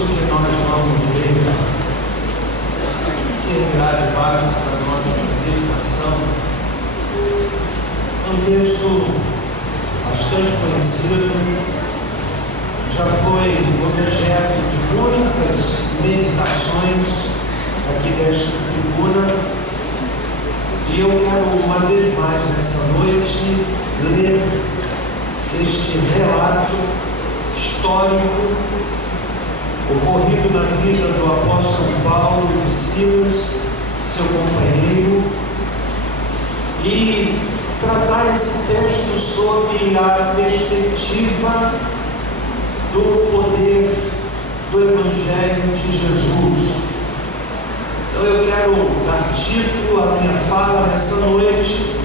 texto que nós vamos ler servirá de base para a nossa meditação. É um texto bastante conhecido, já foi objeto de muitas meditações aqui desta tribuna, e eu quero uma vez mais nessa noite ler este relato histórico ocorrido na vida do apóstolo Paulo e Silas, seu companheiro, e tratar esse texto sob a perspectiva do poder do Evangelho de Jesus. Então eu quero dar título à minha fala nessa noite,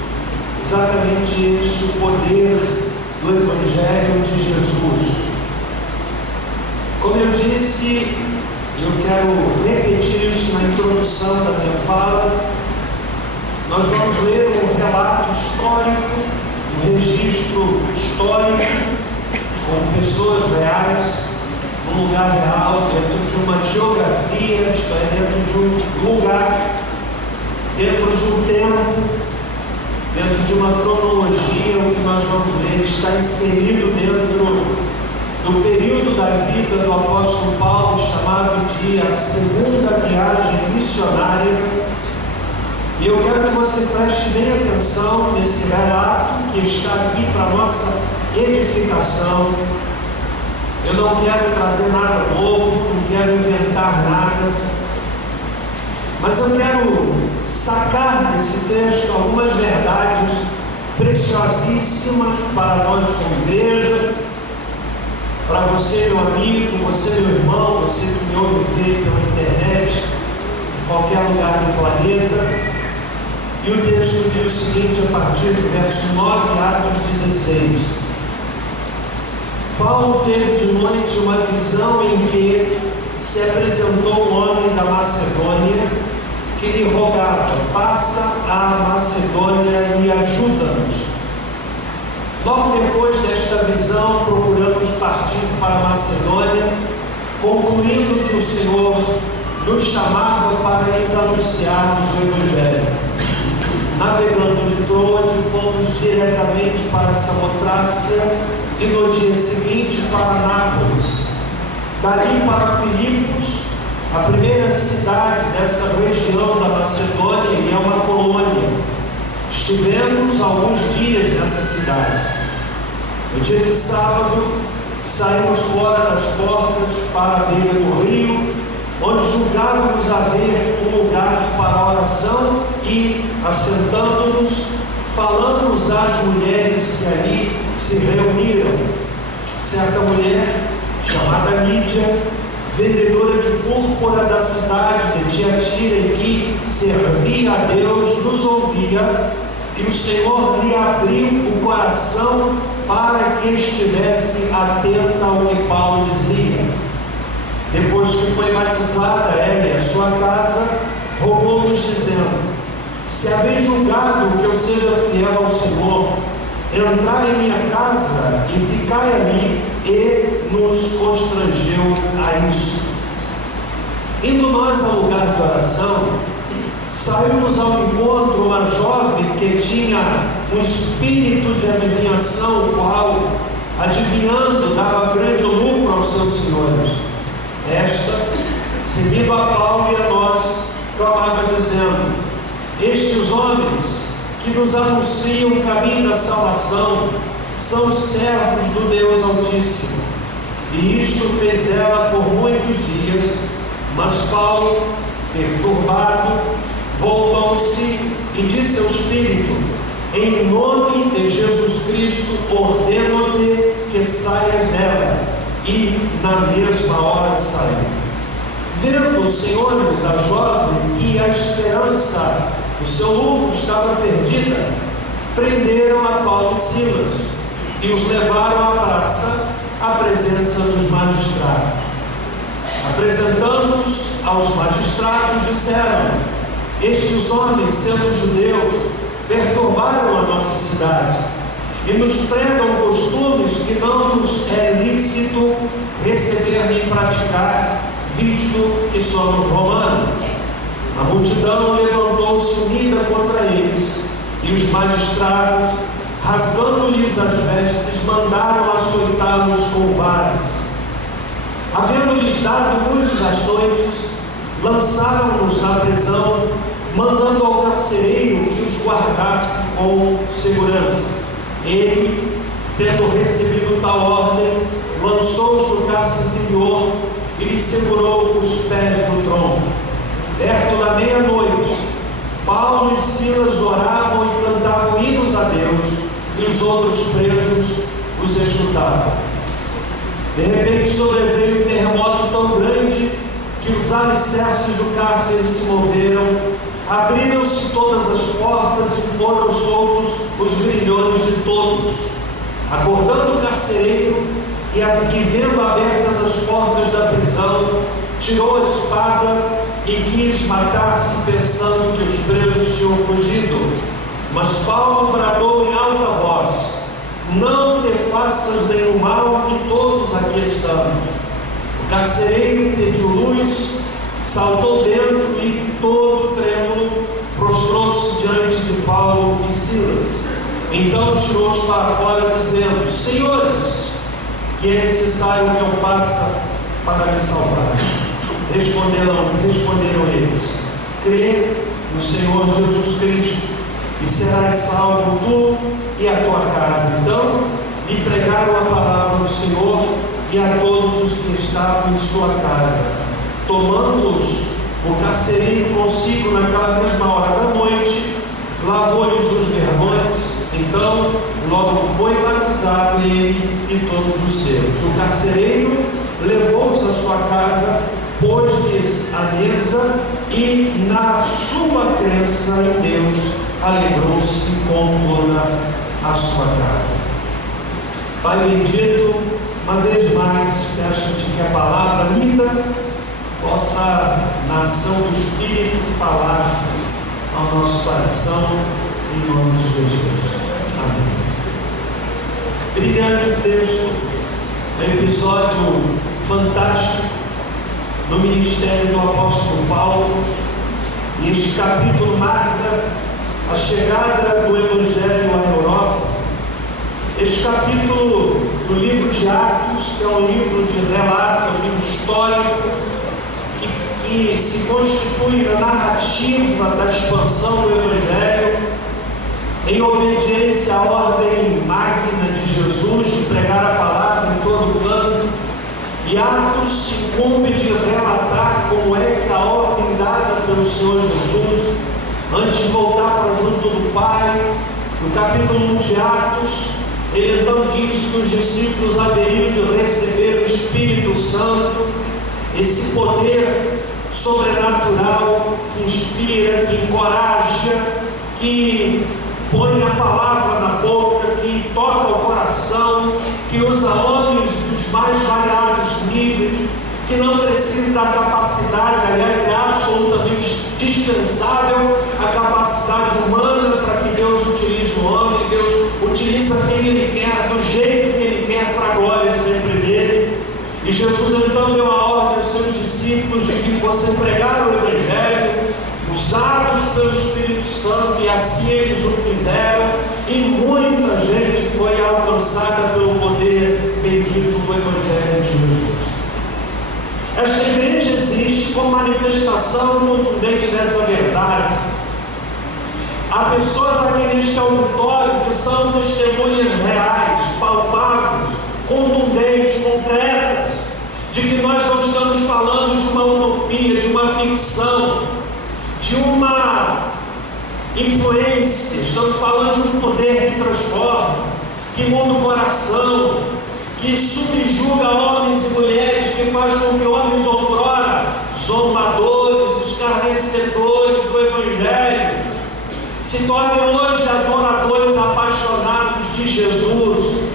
exatamente este, o poder do Evangelho de Jesus. Como eu disse, eu quero repetir isso na introdução da minha fala, nós vamos ler um relato histórico, um registro histórico, com pessoas reais, num lugar real, dentro de uma geografia, isto é, dentro de um lugar, dentro de um tempo, dentro de uma cronologia. O que nós vamos ler está inserido dentro do período da vida do apóstolo Paulo, chamado de a segunda viagem missionária. E eu quero que você preste bem atenção nesse relato que está aqui para a nossa edificação. Eu não quero trazer nada novo, não quero inventar nada, mas eu quero sacar desse texto algumas verdades preciosíssimas para nós como igreja, para você, meu amigo, você, meu irmão, você que me ouve ver pela internet, em qualquer lugar do planeta. E o texto diz o seguinte, a partir do verso 9, Atos 16. Paulo teve de noite uma visão em que se apresentou um homem da Macedônia que lhe rogava: passa à Macedônia e ajuda-nos. Logo depois desta visão, procuramos partir para a Macedônia, concluindo que o Senhor nos chamava para lhes anunciarmos o Evangelho. Navegando de Troade, fomos diretamente para Samotrácia e no dia seguinte para Nápoles. Dali para Filipos, a primeira cidade dessa região da Macedônia, e é uma colônia. Estivemos alguns dias nessa cidade. No dia de sábado, saímos fora das portas para a beira do rio, onde julgávamos haver um lugar para a oração, e, assentando-nos, falamos às mulheres que ali se reuniram. Certa mulher, chamada Lídia, vendedora de púrpura da cidade de Tiatira, e que servia a Deus, nos ouvia, e o Senhor lhe abriu o coração para que estivesse atenta ao que Paulo dizia. Depois que foi batizada ela e a sua casa, rogou-nos dizendo: se haveis julgado que eu seja fiel ao Senhor, entrai em minha casa e ficai ali, e nos constrangeu a isso. Indo nós ao lugar de oração, saímos ao encontro uma jovem que tinha um espírito de adivinhação, o qual, adivinhando, dava grande lucro aos seus senhores. Esta, seguindo a Paulo e a nós, clamava dizendo: estes homens que nos anunciam o caminho da salvação são servos do Deus Altíssimo. E isto fez ela por muitos dias. Mas Paulo, perturbado, voltou-se e disse ao Espírito: em nome de Jesus Cristo, ordeno-te que saias dela. E na mesma hora saiu. Vendo os senhores da jovem que a esperança do seu lucro estava perdida, prenderam a Paulo e Silas e os levaram à praça, à presença dos magistrados. Apresentando-os aos magistrados, disseram: estes homens, sendo judeus, perturbaram a nossa cidade e nos pregam costumes que não nos é lícito receber nem praticar, visto que somos romanos. A multidão levantou-se unida contra eles, e os magistrados, rasgando-lhes as vestes, mandaram açoitá-los com varas. Havendo-lhes dado muitos açoites, lançaram-nos na prisão, mandando ao carcereiro que os guardasse com segurança. Ele, tendo recebido tal ordem, lançou-os no cárcere interior e lhes segurou os pés no tronco. Perto da meia-noite, Paulo e Silas oravam e cantavam hinos a Deus, e os outros presos os escutavam. De repente sobreveio um terremoto tão grande que os alicerces do cárcere se moveram, abriram-se todas as portas e foram soltos os grilhões de todos. Acordando o carcereiro e vendo abertas as portas da prisão, tirou a espada e quis matar-se, pensando que os presos tinham fugido. Mas Paulo bradou em alta voz: não te faças nenhum mal, que todos aqui estamos. O carcereiro pediu luz, saltou dentro e, todo trêmulo, prostrou-se diante de Paulo e Silas. Então tirou-os para fora, dizendo: senhores, que é necessário que eu faça para me salvar? Responderam eles: crê no Senhor Jesus Cristo, e serás salvo tu e a tua casa. Então lhe pregaram a palavra do Senhor e a todos os que estavam em sua casa. Tomando-os o carcereiro consigo naquela mesma hora da noite, lavou-lhes os vergões. Então logo foi batizado ele e todos os seus. O carcereiro levou-os à sua casa, pôs-lhes a mesa e, na sua crença em Deus, alegrou-se com toda a sua casa. Pai bendito, uma vez mais peço-te que a palavra lida possa, na ação do Espírito, falar ao nosso coração, em nome de Jesus. Amém. Brilhante texto, episódio fantástico no ministério do apóstolo Paulo. E este capítulo marca a chegada do Evangelho à Europa. Este capítulo do livro de Atos, que é um livro de relato, um livro histórico, que se constitui na narrativa da expansão do Evangelho, em obediência à ordem magna de Jesus de pregar a palavra em todo o canto. E Atos se incumbe de relatar como é que a ordem dada pelo Senhor Jesus, antes de voltar para junto do Pai, no capítulo 1 de Atos, ele então diz que os discípulos haveriam de receber o Espírito Santo, esse poder sobrenatural que inspira, que encoraja, que põe a palavra na boca, que toca o coração, que usa homens dos mais variados níveis, que não precisa da capacidade, aliás, é absolutamente dispensável a capacidade humana para que Deus utilize o homem. Deus utiliza quem Ele quer, do jeito que Ele quer, para a glória sempre dele. E Jesus então deu a ordem aos seus discípulos de que fossem pregar o Evangelho, usados pelo Espírito Santo, e assim eles o fizeram, e muita gente foi alcançada pelo poder bendito do Evangelho de Jesus. Esta igreja existe como manifestação contundente dessa verdade. Há pessoas aqui neste auditório que são testemunhas reais, palpáveis, contundentes, concretas, de que nós não estamos falando de uma utopia, de uma ficção, de uma influência. Estamos falando de um poder que transforma, que muda o coração, que subjuga homens e mulheres, que faz com que homens outrora zombadores, escarnecedores do Evangelho, se tornem hoje adoradores apaixonados de Jesus.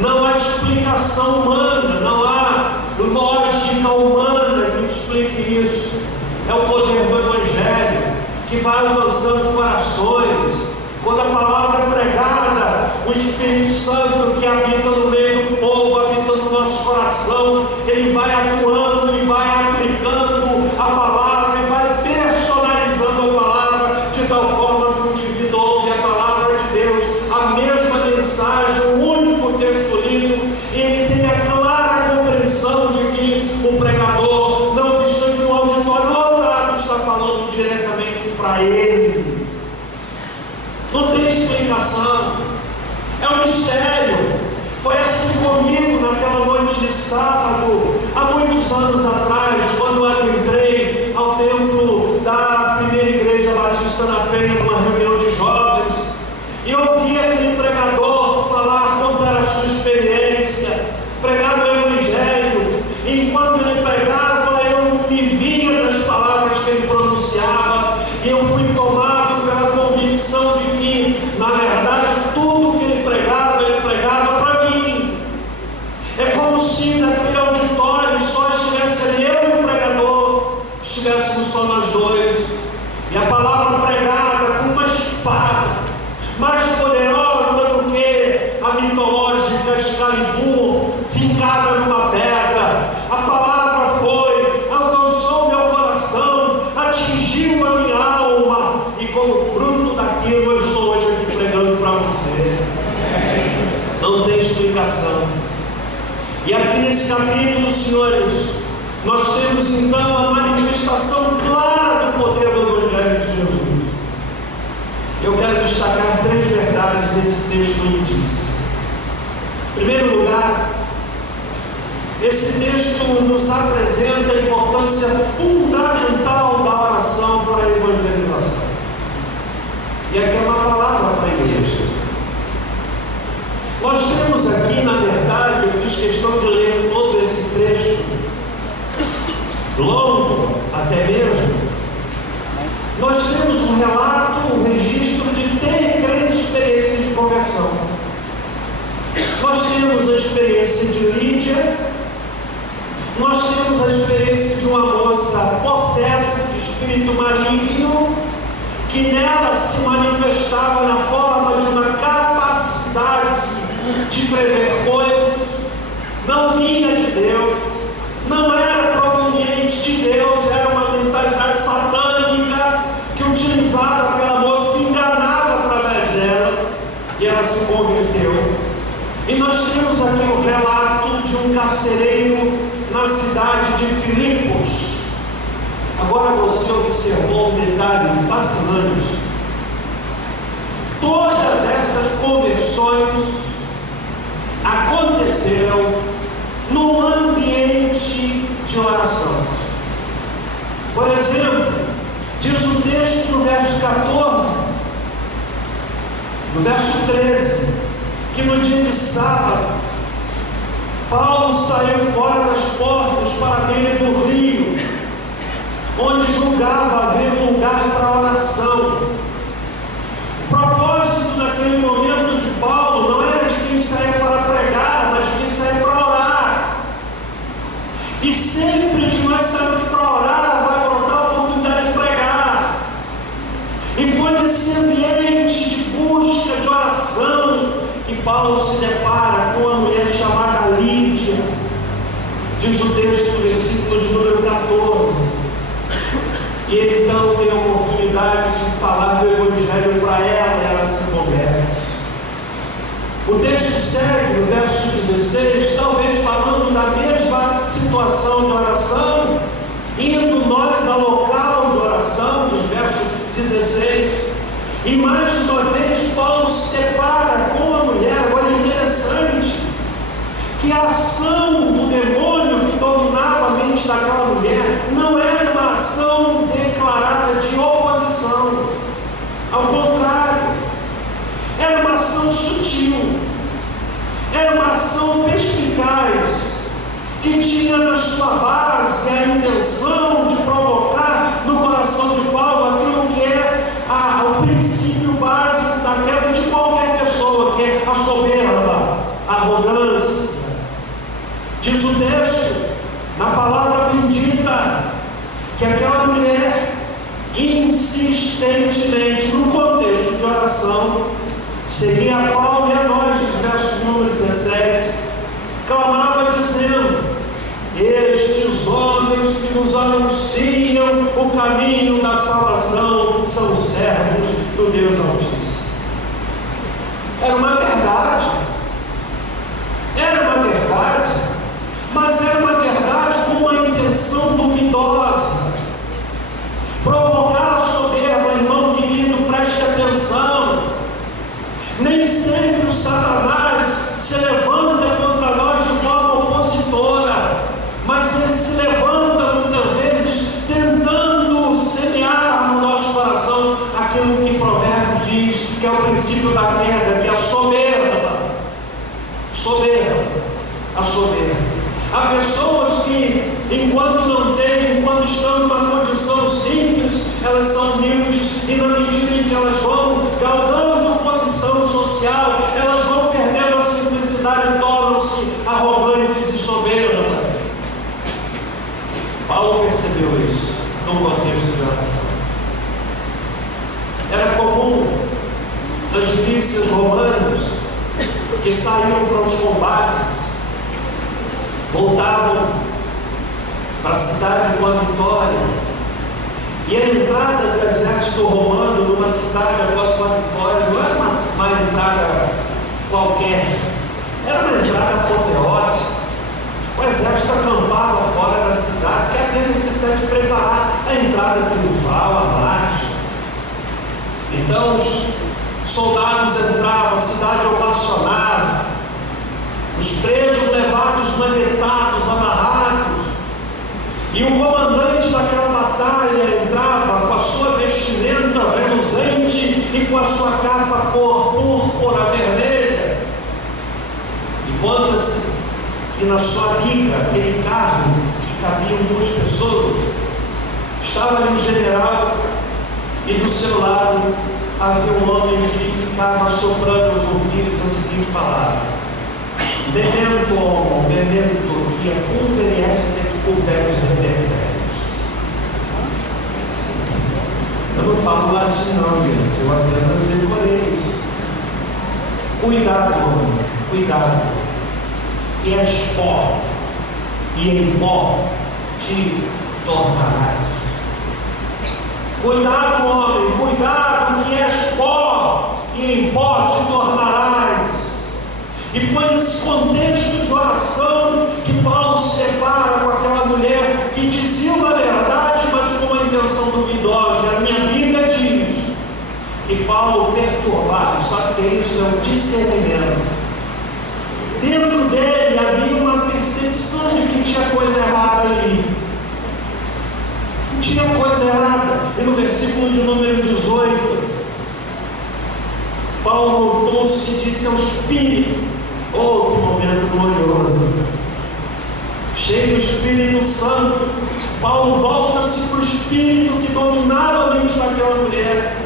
Não há explicação humana, não há lógica humana que explique isso. É o poder do Evangelho que vai alcançando corações. Quando a palavra é pregada, o Espírito Santo que habita no meio do povo, habita no nosso coração, Ele vai atuando e vai aplicando a palavra e vai personalizando a palavra de tal forma que o indivíduo ouve a palavra de Deus, a mesma mensagem, o único texto lido, e ele tem a clara compreensão de que o pregador, não distante do auditório lotado, está falando diretamente para ele. Não tem explicação, é um mistério. Foi assim comigo naquela noite de sábado, há muitos anos atrás, quando eu adentrei ao templo da primeira igreja batista na Penha, numa reunião de jovens, e ouvi aquele pregador falar quanto era a sua experiência, pregar o Evangelho, e enquanto ele pregava, eu me via nas palavras que ele pronunciava, e eu fui tomado pela convicção de que, na verdade, tudo que ele pregava para mim. É como se naquele auditório só estivesse ali eu e o pregador, estivéssemos só nós dois, e a palavra pregada com uma espada, mais poderosa do que a mitológica Excalibur, fincada numa pedra. A palavra foi, alcançou meu coração, atingiu a minha alma, e como fruto daquilo eu estou hoje aqui pregando para você. Não tem explicação. E aqui nesse capítulo, senhores, nós temos então a manifestação clara do poder do Evangelho de Jesus. Eu quero destacar 3 verdades desse texto índice. Em primeiro lugar, esse texto nos apresenta a importância fundamental da oração para a evangelização. E aqui é uma palavra para a igreja. Nós temos aqui, na verdade, eu fiz questão de ler todo esse trecho, longo até mesmo. Nós temos um relato, um registro de 3 experiências de conversão. Nós temos a experiência de Lídia, nós temos a experiência de uma moça possessa de espírito maligno, que nela se manifestava na forma de uma capacidade de prever coisas, não vinha de Deus, não era proveniente de Deus, era uma mentalidade satânica que utilizada pela moça, que enganava através dela, e ela se converteu. E nós temos aqui o relato de um carcereiro na cidade de Filipos. Agora você observou um detalhe fascinante. Todas essas conversões aconteceram num ambiente de oração. Por exemplo, diz o texto no verso 14, no verso 13, que no dia de sábado, Paulo saiu fora das portas para a beira do rio, onde julgava haver lugar para oração. O propósito daquele momento de Paulo não era de quem saia para pregar, mas de quem saia para orar. E sempre que nós saímos para orar, vai brotar a oportunidade de pregar. E foi nesse ambiente de busca, de oração, que Paulo se depara com uma mulher chamada Lídia. Diz o texto do versículo de número 14. E ele então tem a oportunidade de falar do Evangelho para ela, e ela se converte. O texto segue no verso 16, talvez falando da mesma situação de oração, indo nós ao local de oração, dos versos 16, e mais uma vez Paulo se depara com a mulher. Agora é interessante que a ação do demônio que dominava a mente daquela mulher não era uma ação declarada de oposição. Ao contrário, era uma ação sutil, era uma ação perspicaz, que tinha na sua base a intenção de provocar no coração de Paulo aquilo que é o princípio básico da queda de qualquer pessoa, que é a soberba, a arrogância. Diz o texto, na palavra bendita, que aquela mulher insistentemente, no contexto de oração, seguia a Paulo e a nós, nos versos número 17, clamava dizendo: Estes homens que nos anunciam o caminho da salvação são servos do Deus Altíssimo. Era uma verdade, mas era uma verdade com uma intenção duvidosa, provocar a soberba. Irmão querido, preste atenção. Nem sempre o Satanás se levanta contra nós de forma opositora, mas ele se levanta muitas vezes tentando semear no nosso coração aquilo que Provérbios diz que é o princípio da queda, que é a soberba. A soberba. Há pessoas que, enquanto estão numa condição simples, elas são humildes, e na medida em que elas vão galgando posição social, elas vão perdendo a simplicidade e tornam-se arrogantes e soberbas. Paulo percebeu isso no contexto de oração. Era comum nas milícias romanas que saíam para os combates, voltavam para a cidade com a vitória, e a entrada do exército romano numa cidade após uma vitória não era uma entrada qualquer, era uma entrada apoteótica. O exército acampava fora da cidade, porque havia necessidade de preparar a entrada triunfal, a marcha. Então os soldados entravam, a cidade ovacionava, os presos levados manetados, amarrados, e o comandante daquela batalha entrava com a sua vestimenta reluzente e com a sua capa cor púrpura vermelha, e conta-se que na sua liga, aquele carro que cabiam 2 pessoas, estava ali um general, e do seu lado havia um homem que ficava soprando aos ouvidos a seguinte palavra: memento homo, memento, que é conveniência que converes revertéreos. Eu não falo latim não, gente, eu apenas decorei isso. Cuidado, homem, cuidado, que és pó, e em pó te tornarás. Cuidado, homem, cuidado, que és pó, e em pó te tornarás. E foi nesse contexto de oração que Paulo se depara com aquela mulher que dizia uma verdade, mas com uma intenção duvidosa. A minha Bíblia diz que Paulo, perturbado, sabe o que é isso? É um discernimento. Dentro dele havia uma percepção de que tinha coisa errada ali. Tinha coisa errada. E no versículo de número 18, Paulo voltou-se e disse ao Espírito: oh, que momento glorioso! Cheio do Espírito Santo, Paulo volta-se para o Espírito que dominava a mente daquela mulher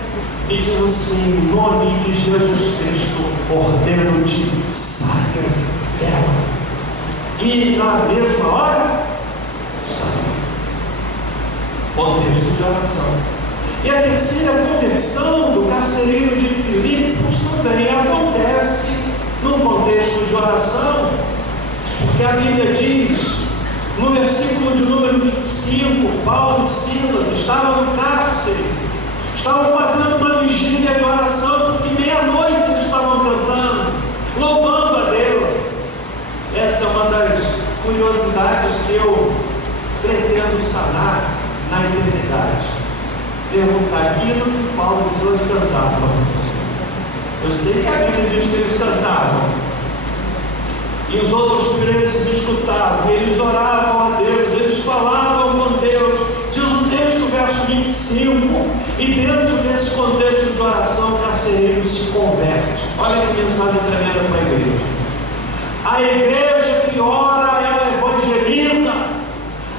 e diz assim: em nome de Jesus Cristo, ordeno-te, saias dela. E na mesma hora, saiu. Contexto de oração. E a terceira conversão do carcereiro de Filipos também acontece num contexto de oração, porque a Bíblia diz, no versículo de número 25, Paulo e Silas estavam no cárcere, estavam fazendo uma vigília de oração, porque meia-noite eles estavam cantando, louvando a Deus. Essa é uma das curiosidades que eu pretendo sanar na eternidade. Perguntar aquilo que Paulo e Silas cantavam. Eu sei que a Bíblia diz que eles cantavam, e os outros presos escutavam, e eles oravam a Deus, eles falavam com Deus. Diz o texto, verso 25, e dentro desse contexto de oração, o carcereiro se converte. Olha que mensagem tremenda para a igreja. A igreja que ora, ela evangeliza.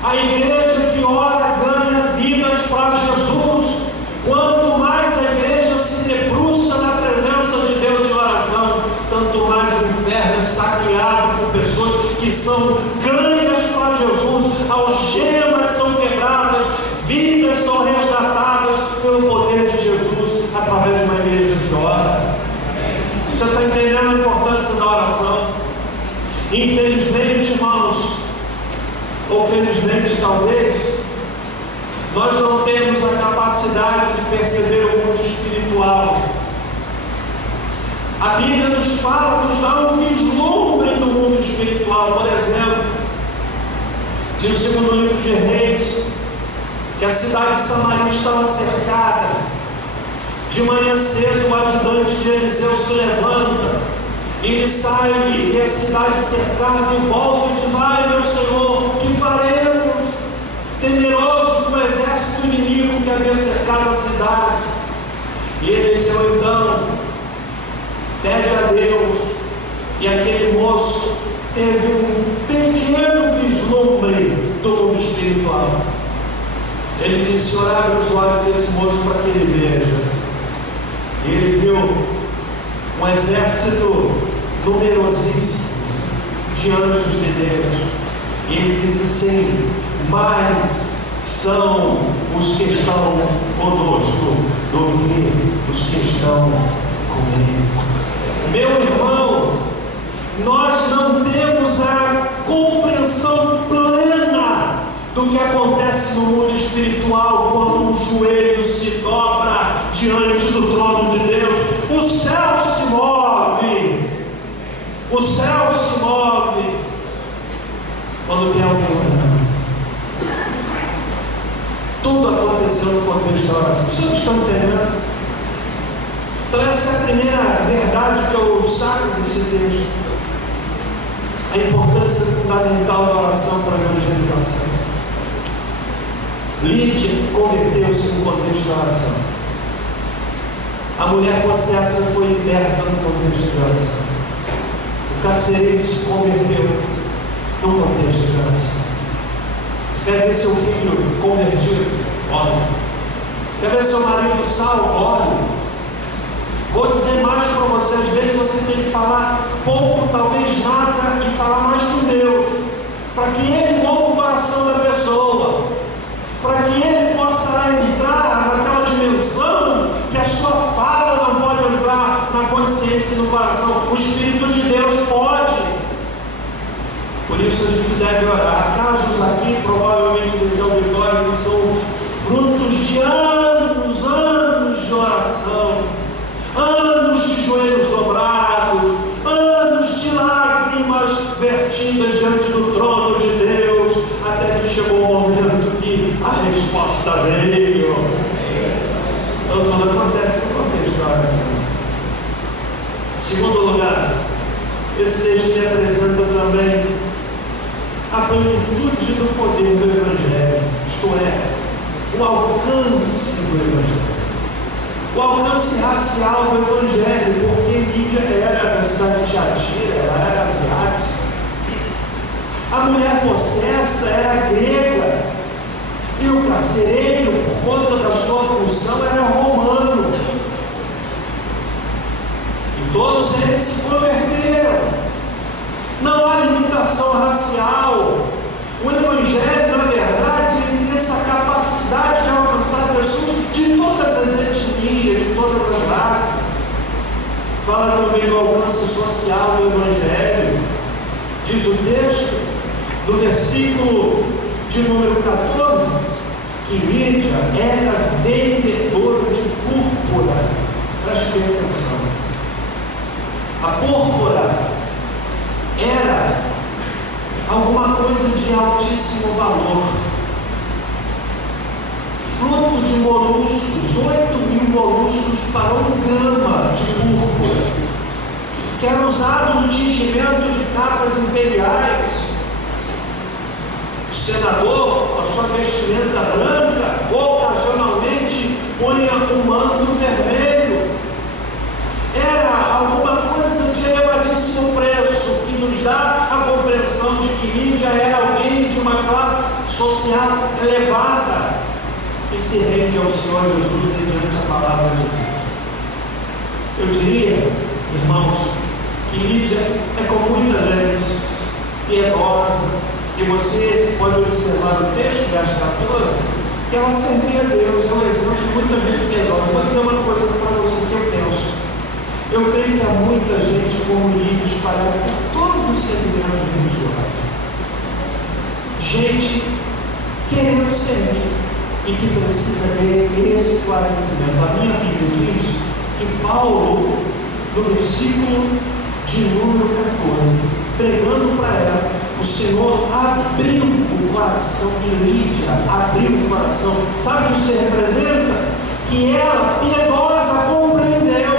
A igreja que ora ganha vidas para Jesus. Quanto mais a igreja se debruça na presença de Deus em oração, tanto mais o inferno é saqueado por pessoas que são ganhas para Jesus, algemas são quebradas, vidas são resgatadas pelo poder de Jesus através de uma igreja que ora. Você está entendendo a importância da oração? Infelizmente, talvez, nós não temos a capacidade de perceber o mundo espiritual. A Bíblia nos fala, nos dá um vislumbre do mundo espiritual. Por exemplo, diz o segundo livro de Reis, que a cidade de Samaria estava cercada. De manhã cedo, o ajudante de Eliseu se levanta, e ele sai e vê a cidade cercada e volta e diz: ai, meu Senhor, que faremos? Temeroso do exército inimigo que havia cercado a cidade. E Eliseu então pede a Deus, e aquele moço teve um pequeno vislumbre do mundo espiritual. Ele disse: Senhor, abre os olhos desse moço para que ele veja. E ele viu um exército numerosíssimo de anjos de Deus. E ele disse assim: mais são os que estão conosco do que os que estão comigo. Meu irmão, nós não temos a compreensão plena do que acontece no mundo espiritual quando um joelho se dobra diante do trono de Deus. O céu se move, o céu se move quando tem alguém orando. Tudo aconteceu no contexto da oração. Vocês estão entendendo? Então essa é a primeira verdade que eu saco desse texto. A importância fundamental da oração para a evangelização. Lídia converteu-se no contexto da oração. A mulher possessa foi liberta no contexto de oração. O carcereiro se converteu no contexto de oração. Você quer ver seu filho convertido? Ore. Quer ver seu marido salvo? Ore. Vou dizer mais para você, às vezes você tem que falar pouco, talvez nada, e falar mais com Deus, para que Ele mova o coração da pessoa, para que Ele possa entrar naquela dimensão que a sua fala não pode entrar na consciência e no coração. O Espírito de Deus pode. Por isso a gente deve orar. Há casos aqui, provavelmente desse auditório, que são frutos de anos de oração, anos de joelhos dobrados, anos de lágrimas vertidas diante do trono de Deus, até que chegou o momento que a resposta veio. Então tudo acontece no contexto da oração. Segundo lugar, esse texto me apresenta também a plenitude do poder do Evangelho, isto é, o alcance do Evangelho. O alcance racial do Evangelho, porque Lídia era da cidade de Tiatira, ela era asiática. A mulher possessa era grega, e o carcereiro, por conta da sua função, era romano. E todos eles se converteram. Não há limitação racial. O Evangelho, na verdade, ele tem essa capacidade de alcançar pessoas de todas as etnias, de todas as raças. Fala também do alcance social do Evangelho. Diz o texto, no versículo de número 14, que Lídia era vendedora de púrpura. Preste atenção. A púrpura era alguma coisa de altíssimo valor. Fruto de moluscos, 8.000 moluscos para 1 grama de púrpura, que era usado no tingimento de capas imperiais. O senador, com a sua vestimenta branca, ocasionalmente punha um manto vermelho. Era alguma coisa de elevadíssimo preço, que nos dá a compreensão de que Lídia era alguém de uma classe social elevada, que se rende ao Senhor Jesus mediante a palavra de Deus. Eu diria, irmãos, que Lídia é como muita gente, piedosa, e você pode observar no texto, verso 14, que ela servia a Deus. É um exemplo de muita gente piedosa. Vou dizer uma coisa para você que eu penso. Eu creio que há muita gente como Lídia espalhada por todos os segmentos religiosos. Gente querendo servir e que precisa de esclarecimento. A minha Bíblia diz que Paulo, no versículo de número 14, pregando para ela, o Senhor abriu o coração de Lídia, abriu o coração. Sabe o que isso representa? Que ela, piedosa, compreendeu.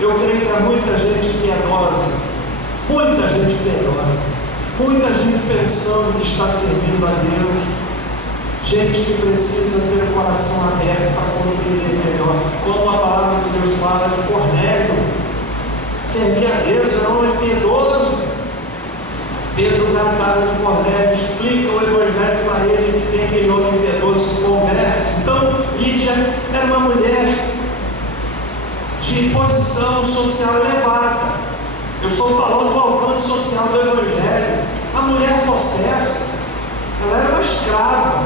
Eu creio que há muita gente piedosa, muita gente piedosa, muita gente pensando que está servindo a Deus, gente que precisa ter o coração aberto para compreender melhor. Como a palavra de Deus fala de Cornélio, servir a Deus, era um homem piedoso. Pedro vai à casa de Cornélio, explica o Evangelho para ele, e aquele homem piedoso se converte. Então, Lídia era uma mulher de posição social elevada. Eu estou falando do alcance social do Evangelho. A mulher possessa, ela era uma escrava,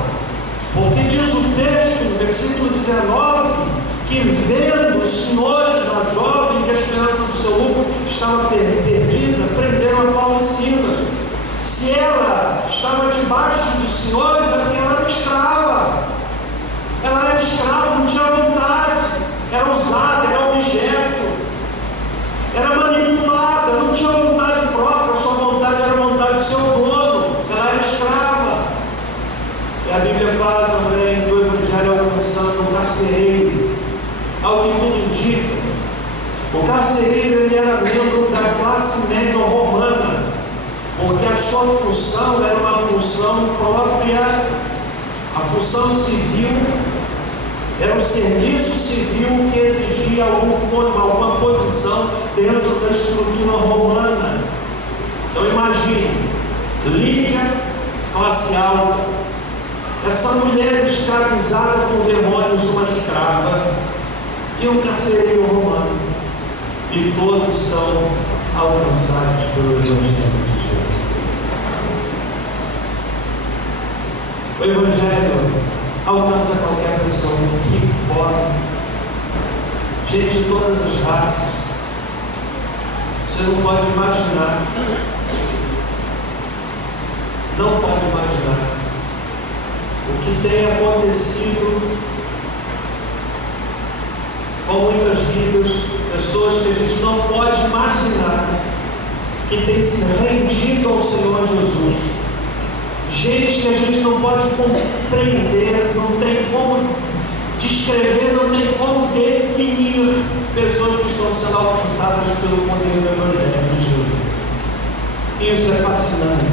porque diz o texto, no versículo 19, que vendo os senhores da jovem que a esperança do seu lucro estava perdida, prenderam a Paulo e Silas. Se ela estava debaixo dos senhores, é porque ela era escrava. Ela era escrava, não tinha vontade, era usada, era objeto, era manipulada, não tinha vontade própria, a sua vontade era a vontade do seu dono, ela era escrava. E a Bíblia fala também do Evangelho alcançando o carcereiro. Ao que tudo indica, o carcereiro ele era membro da classe média romana, porque a sua função era uma função própria, a função civil era um serviço civil que exigia alguma posição dentro da estrutura romana. Então imagine, Lídia, classe alta, essa mulher escravizada por demônios, uma escrava, e um carcereiro romano, e todos são alcançados pelo Evangelho de Jesus. O Evangelho alcança qualquer pessoa, rico, pobre, gente de todas as raças. Você não pode imaginar, o que tem acontecido com muitas vidas, pessoas que a gente não pode imaginar que tem se rendido ao Senhor Jesus, gente que a gente não pode compreender, não tem como descrever, não tem como definir, pessoas que estão sendo alcançadas pelo poder do Evangelho de Jesus. Isso é fascinante.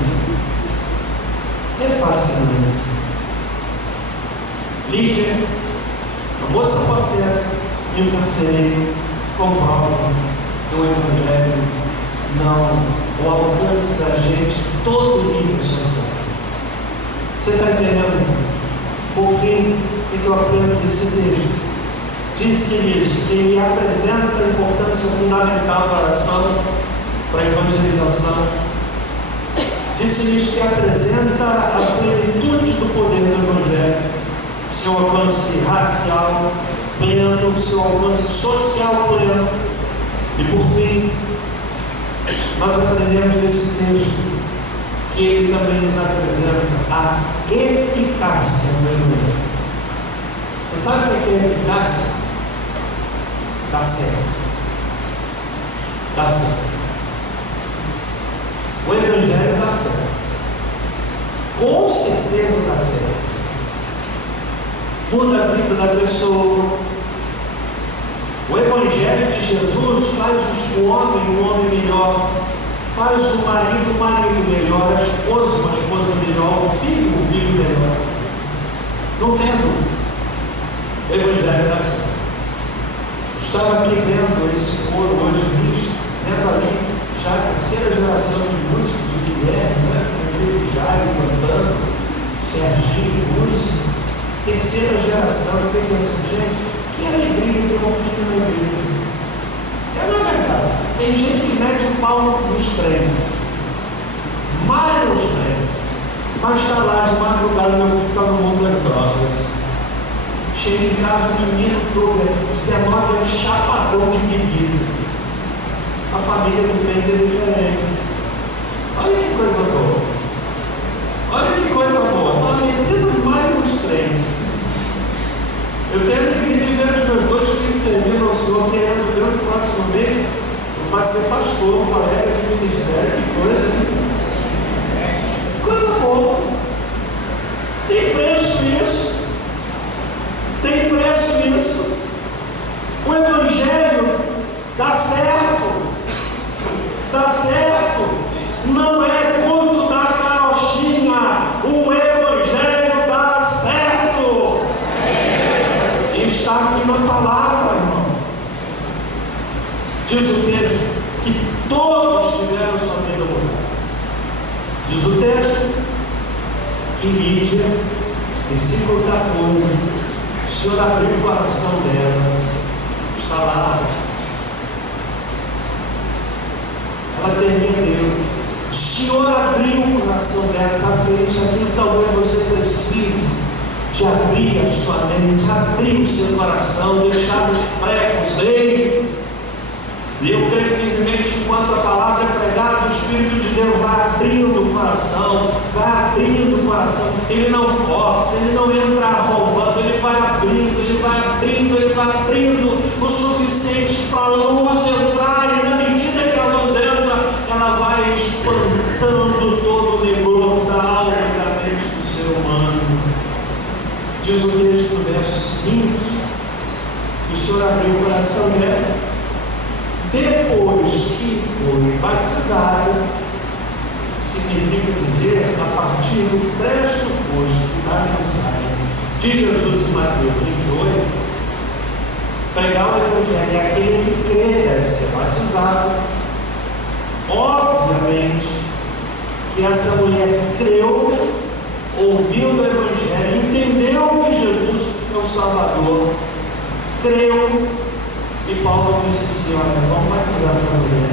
É fascinante. Lídia, a moça possessa, e o carcereiro comprovam que o Evangelho não alcança a gente de todo nível social. Você está entendendo? Por fim, o que eu aprendo desse texto? Disse-lhes que ele apresenta a importância fundamental da oração para a evangelização. Disse-lhes que apresenta a plenitude do poder do Evangelho, seu alcance racial pleno, seu alcance social pleno. E por fim, nós aprendemos nesse texto que ele também nos apresenta a eficácia do Evangelho. Você sabe o que é eficácia? Dá certo. Dá certo. O Evangelho dá certo. Com certeza dá certo. Muda a vida da pessoa. O Evangelho de Jesus faz o homem um homem melhor, faz o marido melhor, a esposa uma esposa melhor, o filho melhor. Não tem dúvida. O Evangelho dá certo. Estava aqui vendo esse coro hoje nisso, vendo ali já a terceira geração de músicos, o Guilherme, o Jairo cantando, o Serginho, música. Terceira geração, eu fiquei pensando, gente, que alegria ter um filho na igreja. É uma verdade. Tem gente que mete o pau nos treinos, malha os treinos, mas está lá de madrugada, meu filho está no mundo das drogas. Chega em casa, o menino todo, 19 anos, chapadão de bebida. A família do crente é diferente. Olha que coisa boa. Olha que coisa boa. Estou metendo mais nos três. Eu tenho a alegria de ver os meus dois filhos servindo ao Senhor, querendo ver no próximo mês. Vai ser pastor, um colega de ministério, que coisa. Coisa boa. Tem preço isso. Tem preço isso. O Evangelho dá certo. Dá certo. Não é quanto da carochinha. O Evangelho dá certo. E está aqui na palavra, irmão. Diz o texto que todos tiveram sua vida mudada. Diz o texto que Lídia, versículo 14, o Senhor abriu o coração dela, está lá. Ela termina. O Senhor abriu o coração dela, sabe isso aqui? Talvez você precise de abrir a sua mente, abrir o seu coração, deixar os preconceitos. E eu creio firmemente, enquanto a palavra é pregada, o Espírito de Deus vai abrindo o coração, vai abrindo o coração. Ele não força, ele não entra roubando, ele vai abrindo, ele vai abrindo, ele vai abrindo o suficiente para a luz entrar, e na medida que a luz entra, ela vai espantando todo o negócio da alma e da mente do ser humano. Diz o texto no verso seguinte: o Senhor abriu o coração dela. Depois que foi batizado, significa dizer, a partir do pressuposto da mensagem de Jesus em Mateus 28, pregar o Evangelho é aquele que crê deve ser batizado. Obviamente que essa mulher creu, ouviu o Evangelho, entendeu que Jesus é o Salvador, creu. E Paulo disse assim: olha, vamos batizar essa mulher.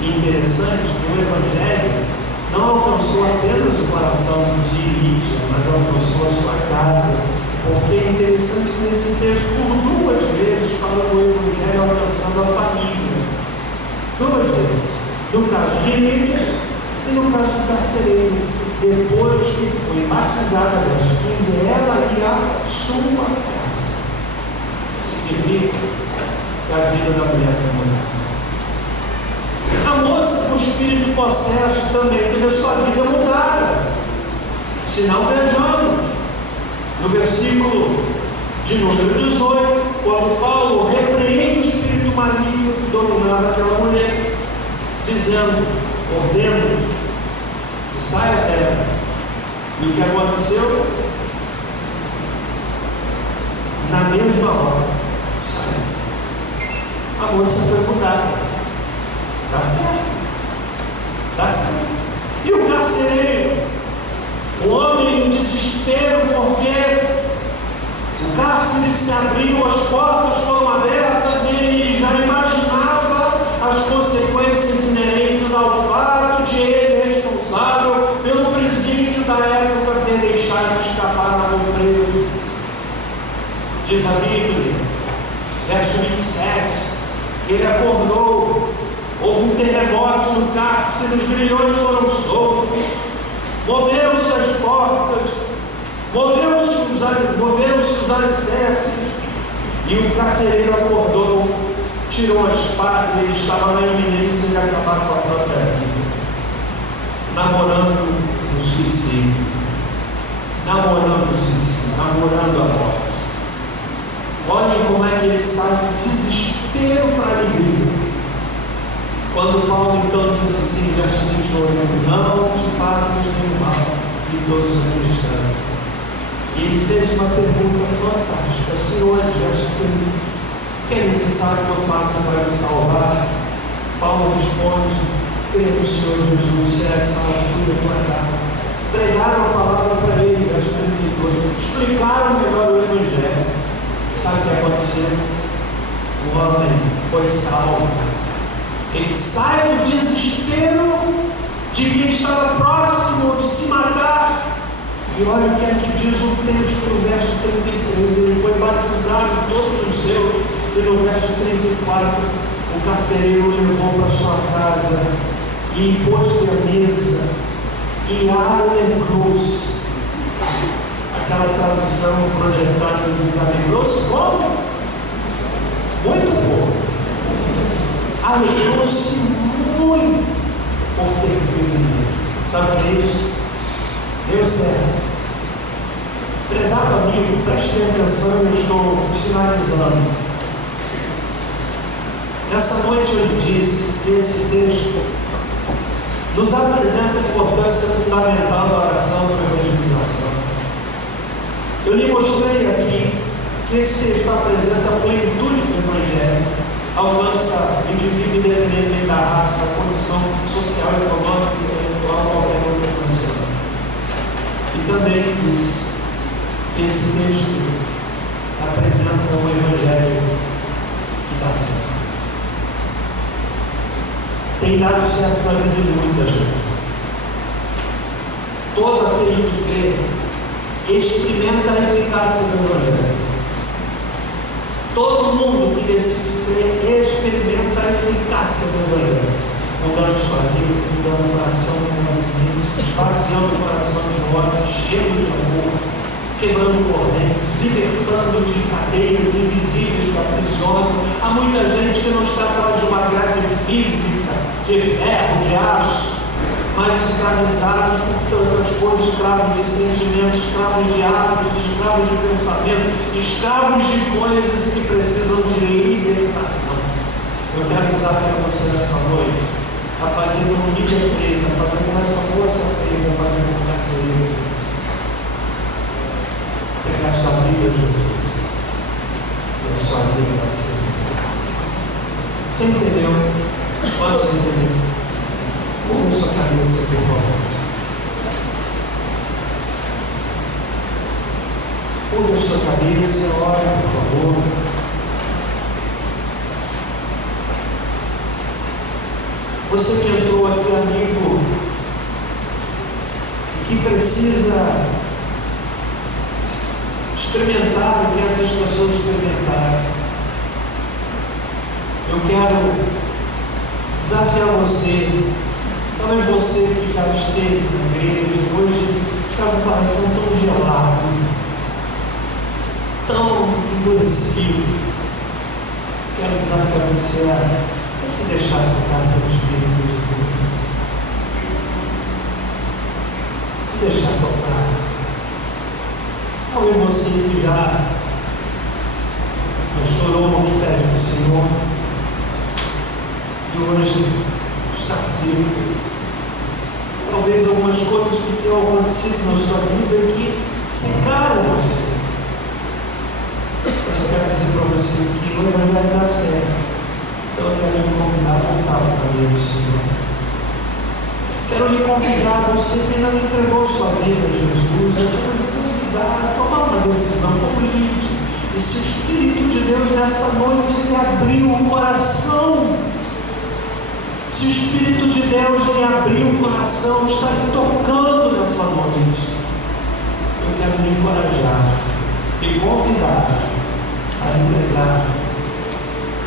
E interessante que o Evangelho não alcançou apenas o coração de Lídia, mas alcançou a sua casa. Porque é interessante que nesse texto, por 2 vezes, fala do Evangelho alcançando a família. 2 vezes. No caso de Lídia e no caso do carcereiro. Depois que foi batizada, verso 15, ela e a sua casa. Significa que a vida da mulher foi mudada. A moça com o espírito possesso também teve a sua vida mudada. Se não, vejamos no versículo de número 18, quando Paulo repreende o espírito maligno que dominava aquela mulher, dizendo: ordeno que saia dela. E o que aconteceu? Na mesma hora, saiu. A moça foi mudada. Dá certo. Dá certo. E o carcereiro? O homem em desespero, porque o cárcere se abriu, as portas foram abertas, e ele já imaginava as consequências inerentes ao fato de ele, responsável pelo presídio da época, ter deixado escapar do preso. Diz a Bíblia, verso 27, ele acordou, houve um terremoto no cárcere, os grilhões foram soltos, moveu-se as portas, moveu-se os alicerces, e o carcereiro acordou, tirou a espada, e ele estava na iminência de acabar com a própria vida, namorando o suicídio, namorando a morte. Olhem como é que ele sai do desespero para a alegria. Quando Paulo então diz assim, verso 28, não te faças nenhum mal, e todos acreditaram. E ele fez uma pergunta fantástica: Senhor, verso 1, o que é necessário que eu faça para me salvar? Paulo responde: creia no Senhor Jesus, será salvo tudo a tua casa. Pregaram a palavra para ele, verso 32, explicaram melhor o Evangelho. Sabe o que aconteceu? O homem foi salvo. Ele sai do desespero de que estava próximo de se matar. E olha o que é que diz o texto no verso 33. Ele foi batizado, todos os seus. E no verso 34, o carcereiro o levou para sua casa. e pôs-lhe a mesa e alegrou-se. Aquela tradução projetada diz: alegrou-se como? Muito pouco. Alegrou-se muito por ter crido. Sabe o que é isso? Deu certo. Prezado amigo, preste atenção, eu estou finalizando. Nessa noite eu disse que esse texto nos apresenta a importância fundamental da oração para a evangelização. Eu lhe mostrei aqui que esse texto apresenta a plenitude do Evangelho, alcança o indivíduo independente da raça, da condição social, econômica, intelectual, qualquer outra condição. E também diz que esse texto apresenta o Evangelho que dá certo. Tem dado certo na vida de muita gente. Todo aquele que crê experimenta a eficácia do Evangelho. Todo mundo que decide crer experimenta a eficácia do Evangelho, mudando sua vida, mudando o coração, mudando o mente, esvaziando o coração de ódio, cheio de amor, quebrando correntes, libertando de cadeias invisíveis que aprisionam. Há muita gente que não está atrás de uma grade física, de ferro, de aço, mas escravizados por tantas coisas, escravos de sentimentos, escravos de hábitos, escravos de pensamento, escravos de coisas que precisam de libertação. Eu quero desafiar você nessa noite a fazer como Lídia fez, a fazer como essa moça fez, a fazer como essa igreja. Pegar sua vida, Jesus, e a sua vida vai ser. Você entendeu? Quantos entenderam? Curva sua cabeça, por favor. Curva sua cabeça, ore, por favor. Você que entrou aqui, amigo, e que precisa experimentar o que essas pessoas experimentaram. Eu quero desafiar você. Talvez você que já esteve na igreja, hoje está com o coração tão gelado, tão endurecido. Quero desafiar você a se deixar tocar pelo Espírito de Deus. Se deixar tocar. Talvez você que já chorou aos pés do Senhor e hoje está seco. Talvez algumas coisas que tenham acontecido na sua vida que secaram você. Mas eu quero dizer para você que o Evangelho dá certo. Então eu quero lhe convidar a voltar para o caminho do Senhor. Quero lhe convidar, você que ainda não entregou sua vida a Jesus, eu quero lhe convidar a tomar uma decisão como Lídia. E se o Espírito de Deus nessa noite lhe abriu o coração, se o Espírito de Deus lhe abriu o coração, está lhe tocando nessa noite, eu quero lhe encorajar e convidar a entregar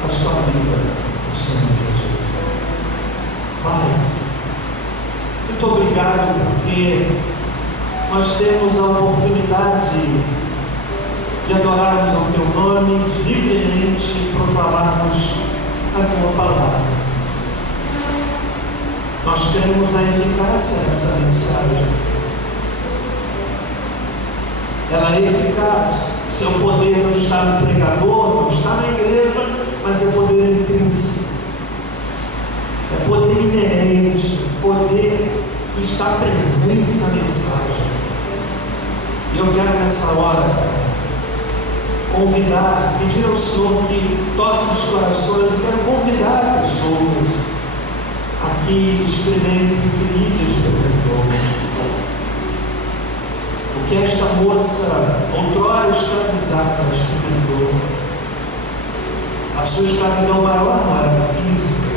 a sua vida ao Senhor Jesus. Pai, muito obrigado porque nós temos a oportunidade de adorarmos ao Teu nome livremente e proclamarmos a Tua palavra. Nós cremos na eficácia dessa mensagem. Ela é eficaz. Seu poder não está no pregador, não está na igreja, mas é poder intrínseco. É poder inerente, poder que está presente na mensagem. E eu quero nessa hora convidar, pedir ao Senhor que toque os corações. Eu quero convidar pessoas aqui experimentem o que Lídia experimentou. O que esta moça, outrora escravizada, experimentou. A sua escravidão maior não era física.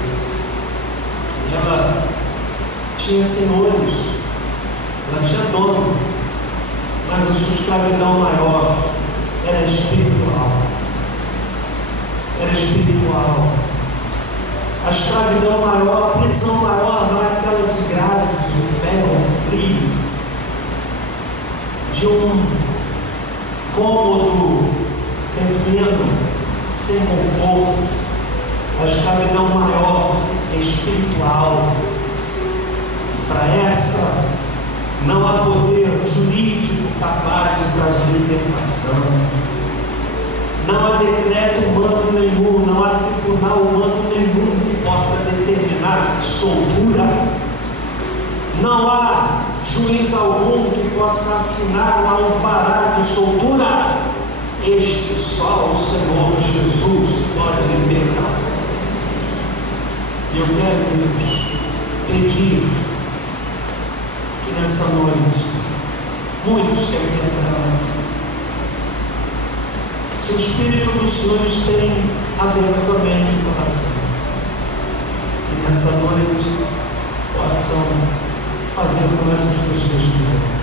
Ela tinha senhores, ela tinha dono, mas a sua escravidão maior era espiritual. Era espiritual. A escravidão maior, a prisão maior não é aquela de grade, de ferro frio, de um cômodo pequeno, sem conforto. A escravidão maior é espiritual. Para essa, não há poder jurídico capaz de trazer libertação. Não há decreto humano nenhum, não há tribunal humano nenhum que possa determinar soltura. Não há juiz algum que possa assinar um alvará de soltura. Este só o Senhor Jesus pode libertar. E eu quero, Deus, pedir que nessa noite muitos querem entrar. Se o Espírito dos Senhores tem abertamente o coração, e nessa noite possam fazer como essas pessoas quiserem,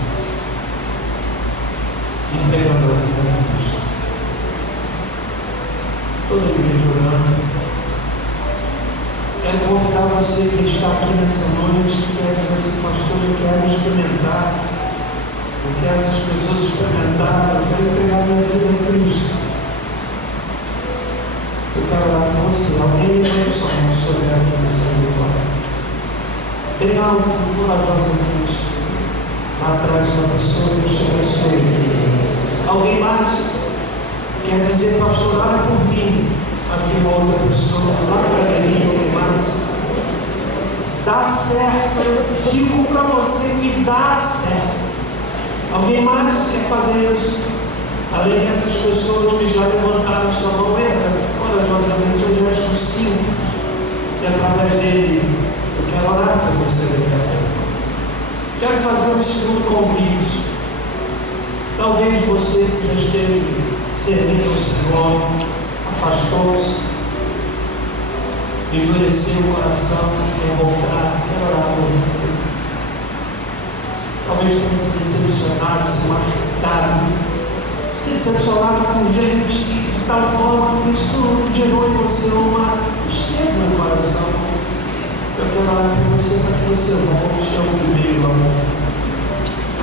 entregando a vida a Cristo. Toda a igreja orando. Quero convidar você que está aqui nessa noite, que quer dizer assim, pastor, eu quero experimentar, o que essas pessoas experimentaram, eu quero entregar minha vida a Cristo. Eu quero orar com você. Alguém levanta o som sobre aqui nessa vitória. Bem alto, corajosamente, lá atrás de uma pessoa que te abençoe. Alguém mais quer dizer, pastor, ora por mim. Aqui uma outra pessoa, lá para mim, alguém mais. Dá certo, eu digo para você que dá certo. Alguém mais quer fazer isso? Além dessas pessoas que já levantaram sua mão, corajosamente, eu já estou sim. E através dele, eu quero orar por você. Quero fazer um segundo convite. Talvez você que já esteve servindo ao Senhor, afastou-se, endureceu o coração, quer voltar, quer orar por você. Talvez tenha se decepcionado, se machucado, se decepcionado com gente de tal forma que isso gerou em você uma tristeza no coração. Eu quero orar por você para que você volte ao primeiro amor.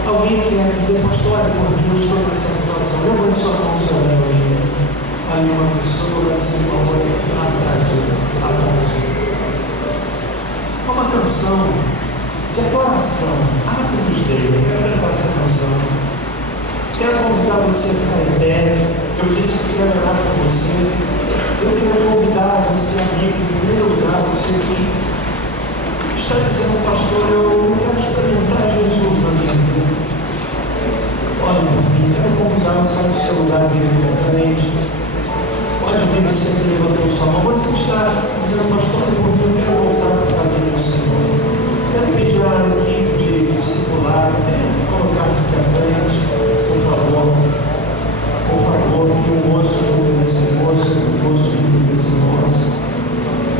Alguém quer dizer, pastor, olha por mim, eu estou nessa situação. Levante sua mão, seu Deus. Ali uma pessoa assim, uma outra atrás. Uma canção de adoração. Abre-nos dele. Eu quero cantar essa canção. Quero convidar você a ficar em pé. Eu disse que quero orar com você. Eu quero convidar você, amigo, em primeiro lugar, você que está dizendo, pastor, eu quero experimentar Jesus na minha vida. Olha, eu quero convidar você a sair do seu lugar, vir aqui à frente. Pode vir você que levantou sua mão. Você está dizendo, pastor, eu quero voltar para o caminho do Senhor. Quero pedir a equipe de discipular, colocar-se aqui à frente, por favor. Por favor, que o moço ajude nesse moço, que o moço ajude nesse moço.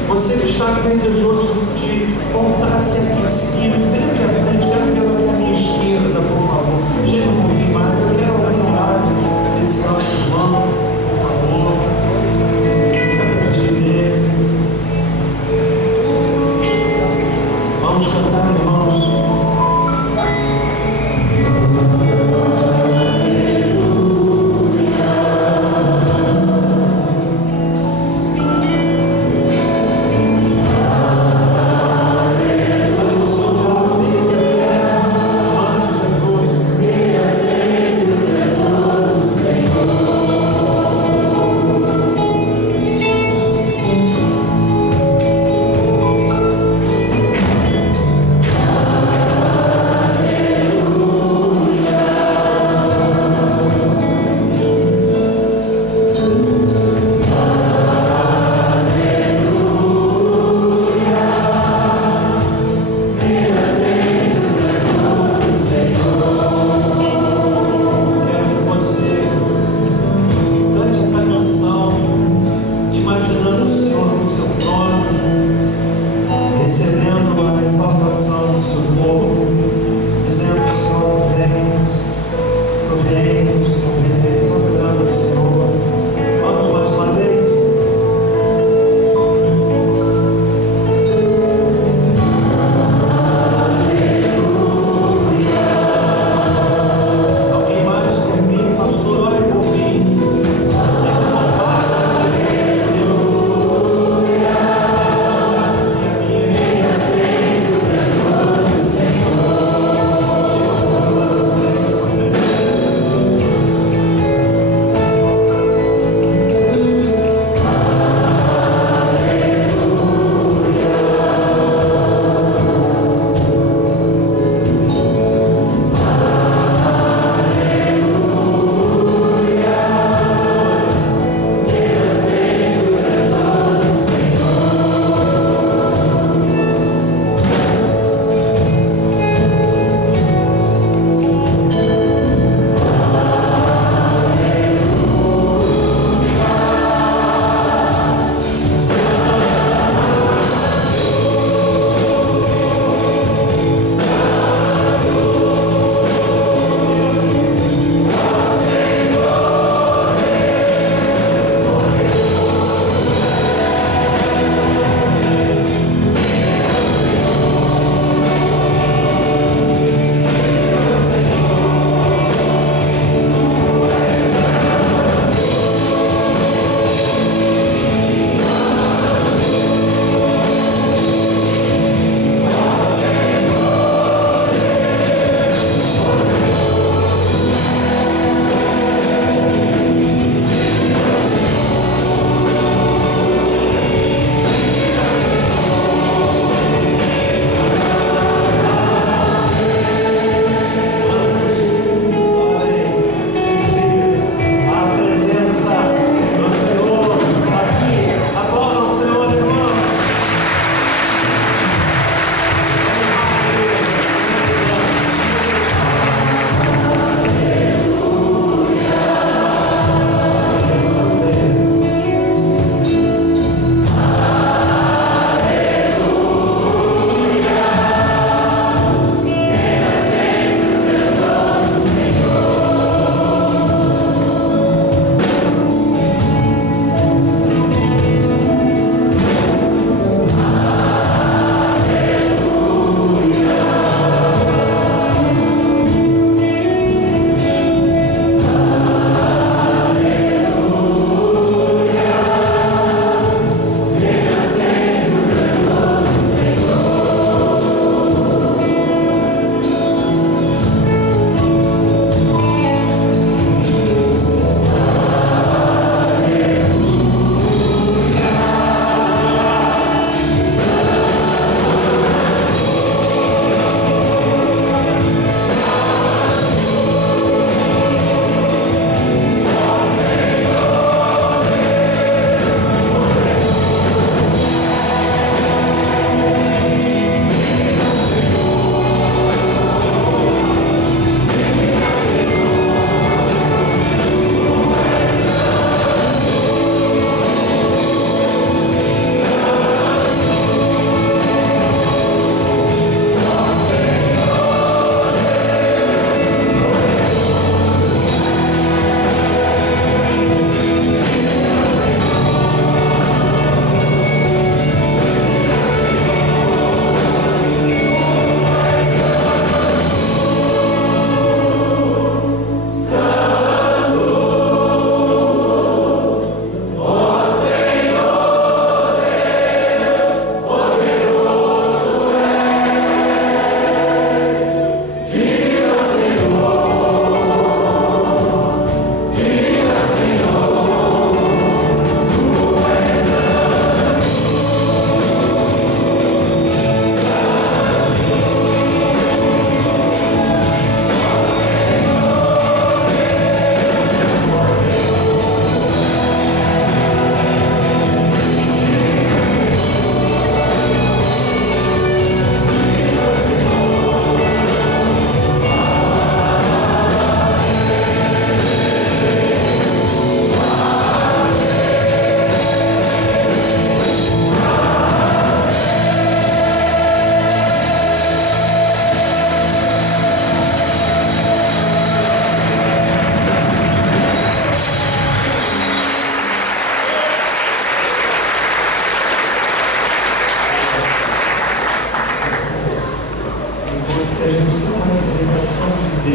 Você que está desejoso de voltar a ser aquecido, vem aqui à frente, quero ver a minha esquerda, por favor. Chega um pouquinho mais, eu quero ouvir um lado desse nosso irmão, por favor. Vamos cantar, irmãos. Aleluia.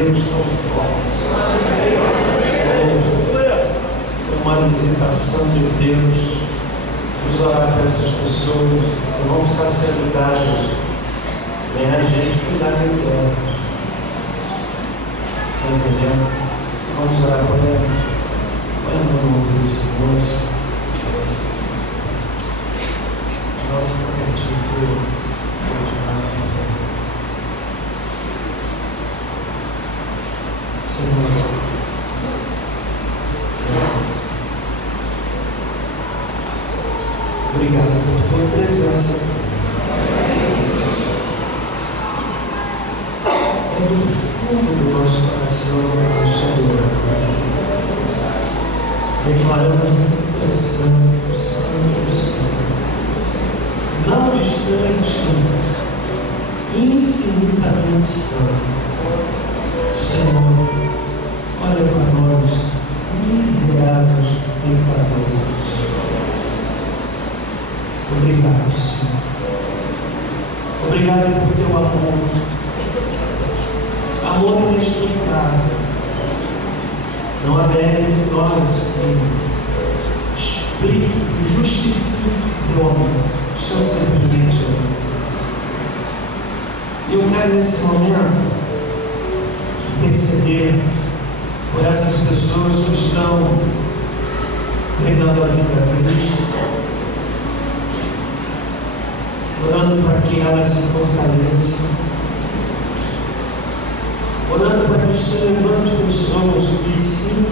Deus tão fortes. Uma visitação de Deus. Vamos orar para essas pessoas. Não vão precisar ser ajudados. Nem a gente cuidar de Deus. Está entendendo? Vamos orar por elas. Olha no nome desse moço. Nós prometimos. Senhor, obrigado por tua presença. É do fundo do nosso coração que nós chegamos. Declaramos o Santo, Santo, Santo. Não distante, infinitamente santo. Senhor, olha para nós, miseráveis pecadores. Obrigado, Senhor. Obrigado por teu amor. Amor inexplicável. Não há mérito em nós que explique e justifique o homem. O Senhor simplesmente ama. E eu quero nesse momento perceber por essas pessoas que estão pregando a vida a Cristo, orando para que elas se fortaleçam, orando para que o Senhor levante pessoas que se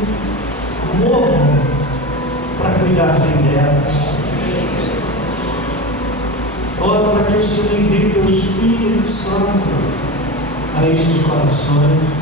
movam para cuidar bem delas. Oro para que o Senhor envie o teu Espírito Santo a estes corações.